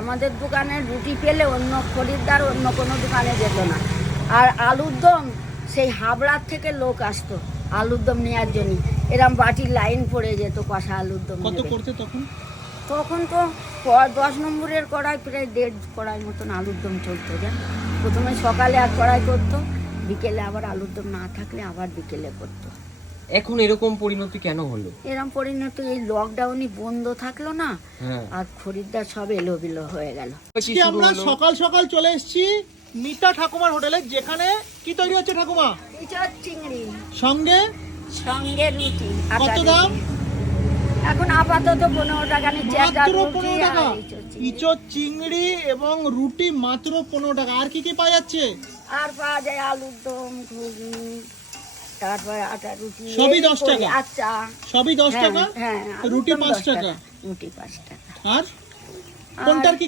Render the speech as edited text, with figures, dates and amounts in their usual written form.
আমাদের দোকানে রুটি পেলে অন্য খরিদ্দার অন্য কোনো দোকানে যেত না। আর আলুর দম সেই হাবড়ার থেকে লোক আসতো আলুর দম নেওয়ার জন্য, এরম বাটির লাইন পড়ে যেত কষা আলুর দম। কত করতে তখন? তখন তো 10 নম্বরের কড়াই প্রায় 1.5 কড়াই মতন আলুর দম চলতো। জান, প্রথমে সকালে এক কড়াই করতো, বিকেলে আবার আলুর দম না থাকলে আবার বিকেলে করতো। এখন এরকম পরিণতি কেন হলো? এরম পরিণতি এই লকডাউনই বন্ধ থাকলো না, হ্যাঁ, আর খরিদ্দার সব এলোবিলো হয়ে গেল। আজকে আমরা সকাল সকাল চলে এসেছি মিতা ঠাকুমার হোটেলে, যেখানে কি তৈরি হচ্ছে ঠাকুমা? ইচড় চিংড়ি সঙ্গে সঙ্গে রুটি। কত দাম? এখন আপাতত 15 টাকা নিচ্ছে একটা মাত্র রুটি 15 টাকা। আর ইচড় চিংড়ি। ইচড় চিংড়ি এবং রুটি মাত্র 15 টাকা। আর কি কি পাওয়া যাচ্ছে? আর পাওয়া যায় আলুর দম, ঘুগনি, তারপরে আটা রুটি, সবই এই 10 করি। টাকা? আচ্ছা, সবই 10 টাকা? হ্যাঁ, আলুর রুটি দম 5 10 টাকা। রুটি 5 টাকা। আর কোনটার কি